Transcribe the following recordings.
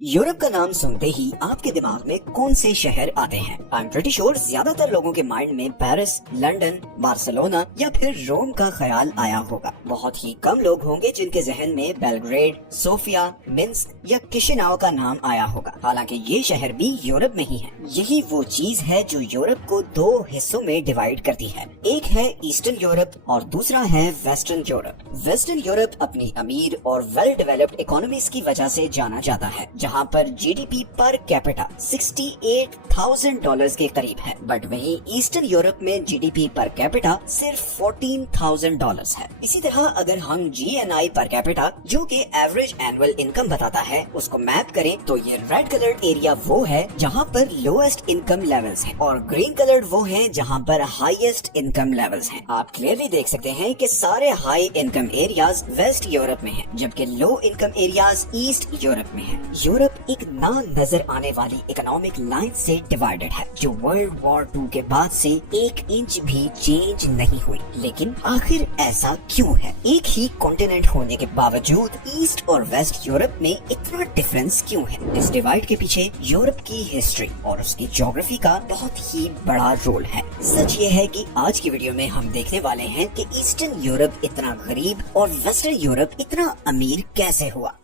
Europe का नाम सुनते ही आपके दिमाग में कौन से शहर आते हैं? आई एम प्रीटी श्योर ज्यादातर लोगों के माइंड में पेरिस, लंदन, बार्सिलोना या फिर रोम का ख्याल आया होगा। बहुत ही कम लोग होंगे जिनके जहन में बेलग्रेड, सोफिया, मिन्स्क या किशिनाव का नाम आया होगा। हालांकि ये शहर भी यूरोप में ही है। यही वो चीज है जो यूरोप को दो हिस्सों में डिवाइड करती है। एक है ईस्टर्न यूरोप और दूसरा है वेस्टर्न यूरोप। वेस्टर्न यूरोप अपनी अमीर और वेल डेवलप्ड इकोनॉमीज की वजह से जाना जाता है, जहाँ पर जीडीपी पर कैपिटा $68,000 के करीब है। बट वहीं ईस्टर्न यूरोप में जीडीपी पर कैपिटा सिर्फ $14,000 है। इसी तरह अगर हम जीएनआई पर कैपिटा, जो कि एवरेज एनुअल इनकम बताता है, उसको मैप करें तो ये रेड कलर्ड एरिया वो है जहाँ पर लोएस्ट इनकम लेवल्स हैं और ग्रीन कलर्ड वो है जहाँ पर हाईएस्ट इनकम लेवल्स हैं। आप क्लियरली देख सकते हैं कि सारे high income areas west Europe में हैं, जबकि low income areas east Europe में हैं। यूरोप एक ना नजर आने वाली इकोनॉमिक लाइन से डिवाइडेड है, जो वर्ल्ड वॉर 2 के बाद से 1 इंच भी चेंज नहीं हुई। लेकिन आखिर ऐसा क्यों है? एक ही कॉन्टिनेंट होने के बावजूद ईस्ट और वेस्ट यूरोप में इतना डिफरेंस क्यों है? इस डिवाइड के पीछे यूरोप की हिस्ट्री और उसकी ज्योग्राफी का बहुत ही बड़ा रोल है। सच ये है कि आज की वीडियो में हम देखने वाले हैं कि ईस्टर्न यूरोप इतना गरीब और वेस्टर्न यूरोप इतना अमीर कैसे हुआ।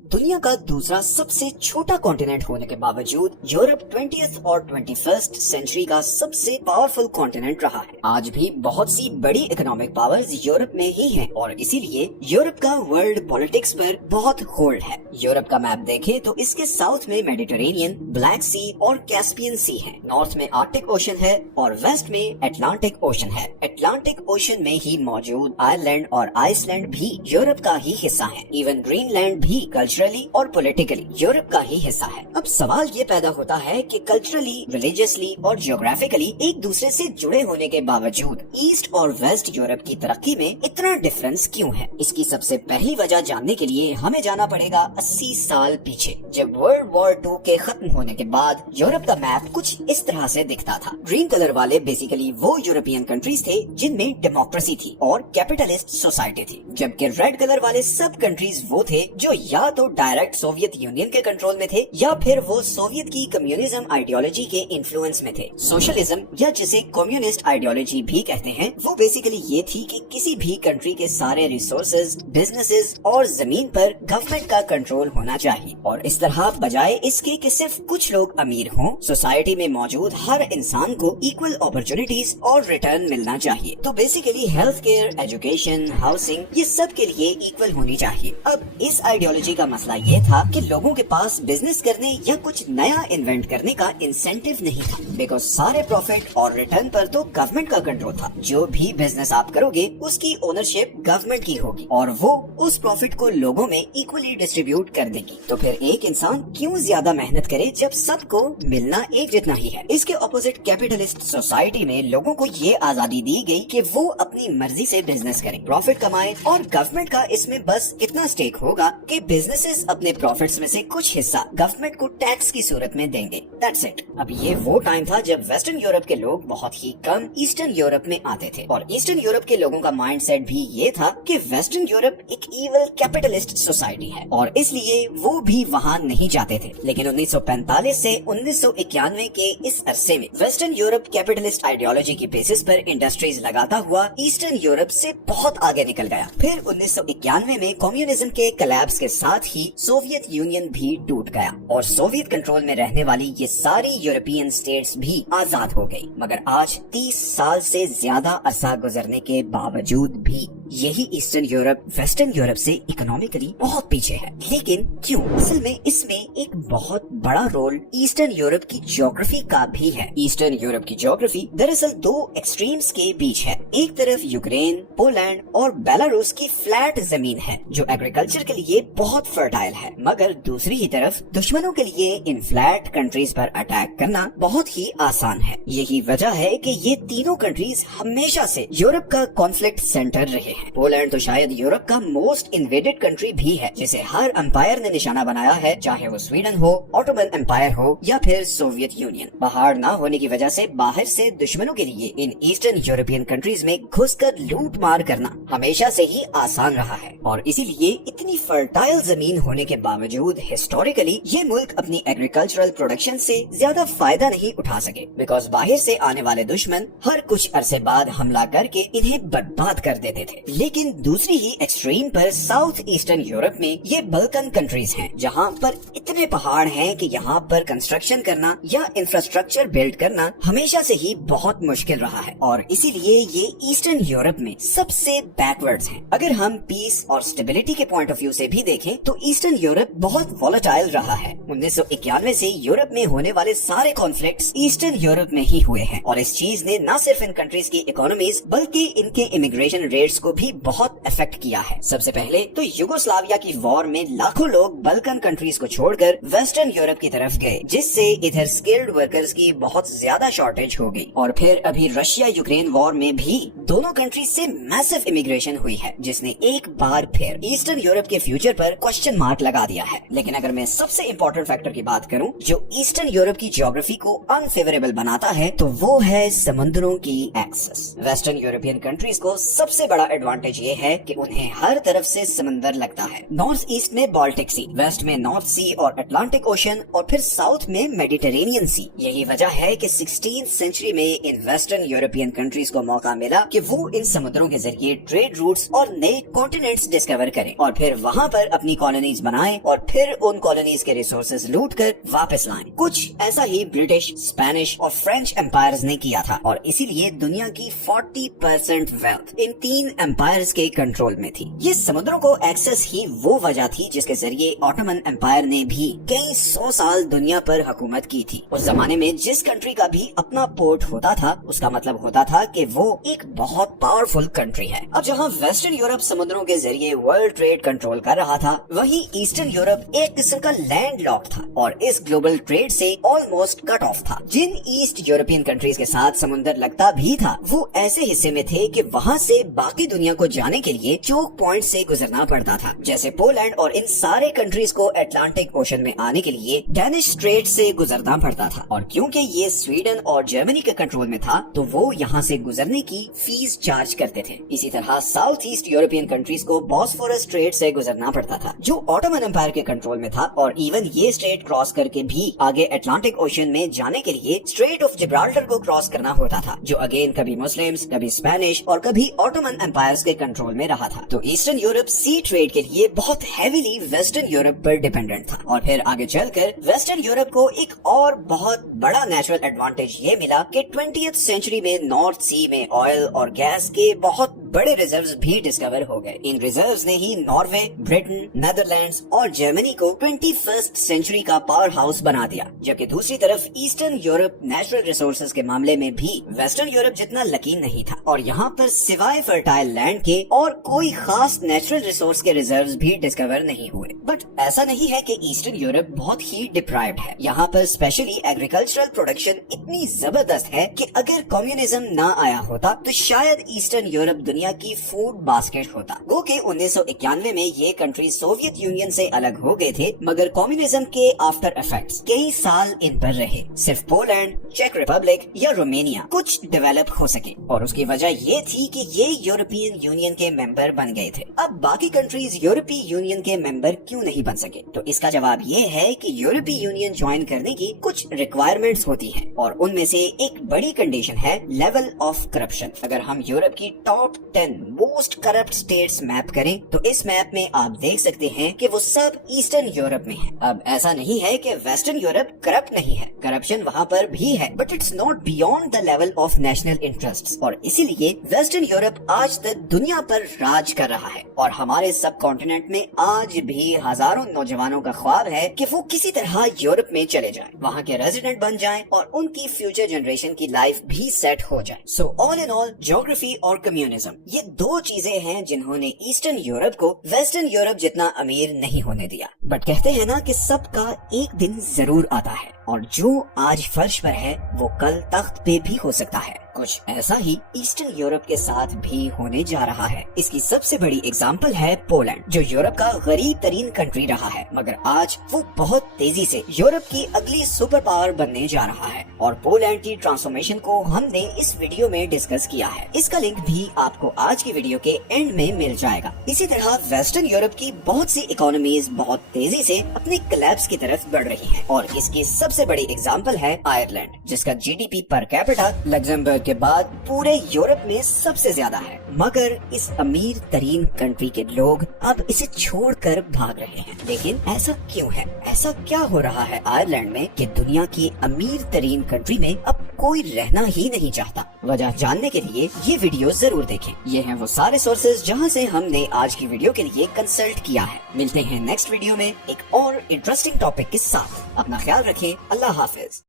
दुनिया का दूसरा सबसे छोटा कॉन्टिनेंट होने के बावजूद यूरोप 20th और 21st सेंचुरी का सबसे पावरफुल कॉन्टिनेंट रहा है। आज भी बहुत सी बड़ी इकोनॉमिक पावर्स यूरोप में ही हैं और इसीलिए यूरोप का वर्ल्ड पॉलिटिक्स पर बहुत होल्ड है। यूरोप का मैप देखें तो इसके साउथ में मेडिटेरेनियन, ब्लैक सी और कैस्पियन सी है, नॉर्थ में आर्कटिक ओशन है और वेस्ट में एटलांटिक ओशन है। एटलांटिक ओशन में ही मौजूद आयरलैंड और आइसलैंड भी यूरोप का ही हिस्सा है। इवन ग्रीनलैंड भी कल्चरली और पॉलिटिकली यूरोप का ही हिस्सा है। अब सवाल ये पैदा होता है कि कल्चरली, रिलीजियसली और जियोग्राफिकली एक दूसरे से जुड़े होने के बावजूद ईस्ट और वेस्ट यूरोप की तरक्की में इतना डिफरेंस क्यों है? इसकी सबसे पहली वजह जानने के लिए हमें जाना पड़ेगा 80 साल पीछे, जब वर्ल्ड वॉर 2 के खत्म होने के बाद यूरोप का मैप कुछ इस तरह से दिखता था। ग्रीन कलर वाले बेसिकली वो यूरोपियन कंट्रीज थे जिनमें डेमोक्रेसी थी और कैपिटलिस्ट सोसाइटी थी, जबकि रेड कलर वाले सब कंट्रीज वो थे जो या तो डायरेक्ट सोवियत यूनियन के कंट्रोल में थे या फिर वो सोवियत की कम्युनिज्म आइडियोलॉजी के इन्फ्लुएंस में थे। सोशलिज्म या जिसे कम्युनिस्ट आइडियोलॉजी भी कहते हैं, वो बेसिकली ये थी कि किसी भी कंट्री के सारे रिसोर्सेज, बिजनेसेस और जमीन पर गवर्नमेंट का कंट्रोल होना चाहिए और इस तरह बजाय इसके कि सिर्फ कुछ लोग अमीर हों, सोसाइटी में मौजूद हर इंसान को इक्वल अपॉर्चुनिटीज और रिटर्न मिलना चाहिए। तो basically health care, education, housing, ये सब के लिए इक्वल होनी चाहिए। अब इस आइडियोलॉजी का मसला ये था कि लोगों के पास बिजनेस करने या कुछ नया इन्वेंट करने का इंसेंटिव नहीं था, बिकॉज सारे प्रॉफिट और रिटर्न पर तो गवर्नमेंट का कंट्रोल था। जो भी बिजनेस आप करोगे उसकी ओनरशिप गवर्नमेंट की होगी और वो उस प्रॉफिट को लोगों में इक्वली डिस्ट्रीब्यूट कर देगी। तो फिर एक इंसान क्यों ज्यादा मेहनत करे जब सबको मिलना एक जितना ही है? इसके ऑपोजिट कैपिटलिस्ट सोसाइटी में लोगों को ये आजादी दी गई कि वो अपनी मर्जी से बिजनेस करें, प्रॉफिट कमाएं और गवर्नमेंट का इसमें बस इतना स्टेक होगा कि बिजनेसेस अपने प्रॉफिट्स में से कुछ हिस्सा गवर्नमेंट को टैक्स की सूरत में देंगे। That's it। अब ये वो टाइम था जब वेस्टर्न यूरोप के लोग बहुत ही कम ईस्टर्न यूरोप में आते थे और ईस्टर्न यूरोप के लोगों का माइंडसेट भी ये था कि वेस्टर्न यूरोप एक इविल कैपिटलिस्ट सोसाइटी है और इसलिए वो भी वहाँ नहीं जाते थे। लेकिन 1945 से 1991 के इस अरसे में वेस्टर्न यूरोप कैपिटलिस्ट आइडियोलॉजी की बेसिस पर इंडस्ट्रीज लगाता हुआ ईस्टर्न यूरोप से बहुत आगे निकल गया। फिर 1991 में कम्युनिज्म के कोलैप्स के साथ ही सोवियत यूनियन भी टूट गया और सोवियत कंट्रोल में रहने वाली ये सारी यूरोपियन स्टेट्स भी आजाद हो गई। मगर आज 30 साल से ज्यादा अरसा गुजरने के बावजूद भी यही ईस्टर्न यूरोप वेस्टर्न यूरोप से इकोनॉमिकली बहुत पीछे है। लेकिन क्यों? असल में इसमें एक बहुत बड़ा रोल ईस्टर्न यूरोप की ज्योग्राफी का भी है। ईस्टर्न यूरोप की ज्योग्राफी दरअसल दो एक्सट्रीम्स के बीच है। एक तरफ यूक्रेन, पोलैंड और बेलारूस की फ्लैट जमीन है जो एग्रीकल्चर के लिए बहुत फर्टाइल है, मगर दूसरी ही तरफ दुश्मनों के लिए इन फ्लैट कंट्रीज पर अटैक करना बहुत ही आसान है। यही वजह है कि ये तीनों कंट्रीज हमेशा से यूरोप का कॉन्फ्लिक्ट सेंटर रहे हैं। ہیں۔ پولینڈ تو شاید یورپ کا موسٹ انویڈڈ کنٹری بھی ہے، جسے ہر امپائر نے نشانہ بنایا ہے، چاہے وہ سویڈن ہو، آٹومن امپائر ہو یا پھر سوویت یونین۔ پہاڑ نہ ہونے کی وجہ سے باہر سے دشمنوں کے لیے ان ایسٹرن یورپین کنٹریز میں گھس کر لوٹ مار کرنا ہمیشہ سے ہی آسان رہا ہے، اور اسی لیے اتنی فرٹائل زمین ہونے کے باوجود ہسٹوریکلی یہ ملک اپنی ایگریکلچرل پروڈکشن سے زیادہ فائدہ نہیں اٹھا سکے، بیکاز باہر سے آنے والے دشمن ہر کچھ عرصے بعد حملہ کر کے انہیں برباد کر دیتے تھے۔ لیکن دوسری ہی ایکسٹریم پر ساؤتھ ایسٹرن یورپ میں یہ بلکن کنٹریز ہیں، جہاں پر اتنے پہاڑ ہیں کہ یہاں پر کنسٹرکشن کرنا یا انفراسٹرکچر بلڈ کرنا ہمیشہ سے ہی بہت مشکل رہا ہے، اور اسی لیے یہ ایسٹرن یورپ میں سب سے بیکورڈز ہیں۔ اگر ہم پیس اور اسٹیبلٹی کے پوائنٹ آف ویو سے بھی دیکھیں تو ایسٹرن یورپ بہت وولٹائل رہا ہے۔ 1991 سے یورپ میں ہونے والے سارے کانفلکٹس ایسٹرن یورپ میں ہی ہوئے ہیں، اور اس چیز نے نہ صرف ان کنٹریز کی اکانومیز بلکہ ان کے امیگریشن ریٹس کو بھی بہت افیکٹ کیا ہے۔ سب سے پہلے تو یوگوسلاویا کی وار میں لاکھوں لوگ بلکن کنٹریز کو چھوڑ کر ویسٹرن یورپ کی طرف گئے، جس سے ادھر اسکلڈ ورکرز کی بہت زیادہ شارٹیج ہو گئی، اور پھر ابھی رشیا یوکرین وار میں بھی دونوں کنٹریز سے میسو امیگریشن ہوئی ہے، جس نے ایک بار پھر ایسٹرن یورپ کے فیوچر پر کوسچن مارک لگا دیا ہے۔ لیکن اگر میں سب سے امپورٹنٹ فیکٹر کی بات کروں جو ایسٹرن یورپ کی جیوگرافی کو انفیوریبل بناتا ہے تو وہ ہے سمندروں کی ایکسس۔ ویسٹرن یورپین کنٹریز کو سب سے بڑا ایڈوانٹیج یہ ہے کہ انہیں ہر طرف سے سمندر لگتا ہے۔ نارتھ ایسٹ میں بالٹک سی، ویسٹ میں نارتھ سی اور اٹلانٹک اوشن، اور پھر ساؤتھ میں میڈیٹرینین سی۔ یہی وجہ ہے کہ 16th سینچری میں ان ویسٹرن یورپین کنٹریز کو موقع ملا کہ وہ ان سمندروں کے ذریعے ٹریڈ روٹس اور نئے کانٹیننٹس ڈسکور کریں، اور پھر وہاں پر اپنی کالونیز بنائیں، اور پھر ان کالونیز کے ریسورسز لوٹ کر واپس لائیں۔ کچھ ایسا ہی برٹش، اسپینش اور فرینچ امپائرز نے کیا تھا، اور اسی لیے دنیا کی 40% ویلتھ ان 3 امپائرز کے کنٹرول میں تھی۔ یہ سمندروں کو ایکسس ہی وہ وجہ تھی جس کے ذریعے آٹومن امپائر نے بھی کئی 100 سال دنیا پر حکومت کی تھی۔ اس زمانے میں جس کنٹری کا بھی اپنا پورٹ ہوتا تھا اس کا مطلب ہوتا تھا کہ وہ ایک بہت پاورفل کنٹری ہے۔ اب جہاں ویسٹرن یورپ سمندروں کے ذریعے ورلڈ ٹریڈ کنٹرول کر رہا تھا، وہیں ایسٹرن یورپ ایک قسم کا لینڈ لاک تھا اور اس گلوبل ٹریڈ سے آلموسٹ کٹ آف تھا۔ جن ایسٹ یورپین کنٹریز کے ساتھ سمندر لگتا بھی تھا وہ ایسے حصے میں تھے کہ وہاں سے باقی دنیا کو جانے کے لیے چوک پوائنٹ سے گزرنا پڑتا تھا، جیسے پولینڈ اور ان سارے کنٹریز کو اٹلانٹک اوشن میں آنے کے لیے ڈینش اسٹریٹ سے گزرنا پڑتا تھا، اور کیونکہ یہ سویڈن اور جرمنی کے کنٹرول میں تھا تو وہ یہاں سے گزرنے کی فیس چارج کرتے تھے۔ اسی طرح ساؤتھ ایسٹ یورپین کنٹریز کو بوسفورس اسٹریٹ سے گزرنا پڑتا تھا جو آٹومن امپائر کے کنٹرول میں تھا، اور ایون یہ اسٹریٹ کراس کر کے بھی آگے اٹلانٹک اوشن میں جانے کے لیے اسٹریٹ آف جبرالٹر کو کراس کرنا ہوتا تھا، جو اگین کبھی مسلمز، کبھی اسپینش اور کبھی آٹومن امپائرز کے کنٹرول میں رہا تھا۔ تو ایسٹرن یورپ سی ٹریڈ کے لیے بہت ہیویلی ویسٹرن یورپ پر ڈیپینڈنٹ تھا، اور پھر آگے چل کر ویسٹرن یورپ کو ایک اور بہت بڑا نیچرل ایڈوانٹیج یہ ملا کہ 20th سینچری میں نارتھ سی میں آئل اور گیس کے بہت بڑے ریزروز بھی ڈسکور ہو گئے۔ ان ریزروز نے ہی ناروے، برٹن، نیدرلینڈز اور جرمنی کو 21st سینچری کا پاور ہاؤس بنا دیا، جبکہ دوسری طرف ایسٹرن یورپ نیچرل ریسورسز کے معاملے میں بھی ویسٹرن یورپ جتنا لکی نہیں تھا، اور یہاں پر سوائے فرٹائل لینڈ کے اور کوئی خاص نیچرل ریسورس کے ریزروز بھی ڈسکور نہیں ہوئے۔ بٹ ایسا نہیں ہے کہ ایسٹرن یورپ بہت ہی ڈپرائیوڈ ہے، یہاں پر اسپیشلی ایگریکلچرل پروڈکشن اتنی زبردست ہے کہ اگر کمیونزم نہ آیا ہوتا تو شاید ایسٹرن یورپ دنیا کی فوڈ باسکٹ ہوتا۔ وہ کہ 1991 میں یہ کنٹری سوویت یونین سے الگ ہو گئے تھے، مگر کمیونزم کے آفٹر افیکٹس کئی سال ان پر رہے۔ صرف پولینڈ، چیک ریپبلک یا رومانیہ کچھ ڈیولپ ہو سکے، اور اس کی وجہ یہ تھی کہ یہ یورپین یونین کے ممبر بن گئے تھے۔ اب باقی کنٹریز یورپی یونین کے ممبر کیوں نہیں بن سکے؟ تو اس کا جواب یہ ہے کہ یورپی یونین جوائن کرنے کی کچھ ریکوائرمنٹس ہوتی ہیں، اور ان میں سے ایک بڑی کنڈیشن ہے لیول آف کرپشن۔ اگر ہم یورپ کی top 10 most corrupt states map کریں تو اس میپ میں آپ دیکھ سکتے ہیں کہ وہ سب ایسٹرن یورپ میں ہیں۔ اب ایسا نہیں ہے کہ ویسٹرن یورپ کرپٹ نہیں ہے، کرپشن وہاں پر بھی ہے، but it's not beyond the level of national interest, اور اسی لیے ویسٹرن یورپ آج تک دنیا پر راج کر رہا ہے، اور ہمارے سب کانٹیننٹ میں آج بھی ہزاروں نوجوانوں کا خواب ہے کہ وہ کسی طرح یورپ میں چلے جائیں، وہاں کے ریزیڈنٹ بن جائیں اور ان کی فیوچر جنریشن کی لائف بھی سیٹ ہو جائے۔ سو آل ان آل جیوگرافی اور کمیونزم یہ دو چیزیں ہیں جنہوں نے ایسٹرن یورپ کو ویسٹرن یورپ جتنا امیر نہیں ہونے دیا۔ بٹ کہتے ہیں نا کہ سب کا ایک دن ضرور آتا ہے، اور جو آج فرش پر ہے وہ کل تخت پہ بھی ہو سکتا ہے۔ कुछ ऐसा ही ईस्टर्न यूरोप के साथ भी होने जा रहा है। इसकी सबसे बड़ी एग्जाम्पल है पोलैंड, जो यूरोप का गरीब तरीन कंट्री रहा है, मगर आज वो बहुत तेजी से यूरोप की अगली सुपर पावर बनने जा रहा है। और पोलैंड की ट्रांसफॉर्मेशन को हमने इस वीडियो में डिस्कस किया है। इसका लिंक भी आपको आज की वीडियो के एंड में मिल जाएगा। इसी तरह वेस्टर्न यूरोप की बहुत सी इकोनॉमीज बहुत तेजी से अपने कोलैप्स की तरफ बढ़ रही हैं, और इसकी सबसे बड़ी एग्जांपल है आयरलैंड, जिसका जीडीपी पर कैपिटा लग्जमबर्ग के बाद पूरे यूरोप में सबसे ज्यादा है। मगर इस अमीर तरीन कंट्री के लोग अब इसे छोड़कर भाग रहे हैं। लेकिन ऐसा क्यों है? ऐसा क्या हो रहा है आयरलैंड में कि दुनिया की अमीर तरीन कंट्री में अब कोई रहना ही नहीं चाहता? वजह जानने के लिए ये वीडियो जरूर देखें। ये हैं वो सारे सोर्सेज जहां से हमने आज की वीडियो के लिए कंसल्ट किया है। मिलते हैं नेक्स्ट वीडियो में एक और इंटरेस्टिंग टॉपिक के साथ। अपना ख्याल रखें। अल्लाह हाफिज।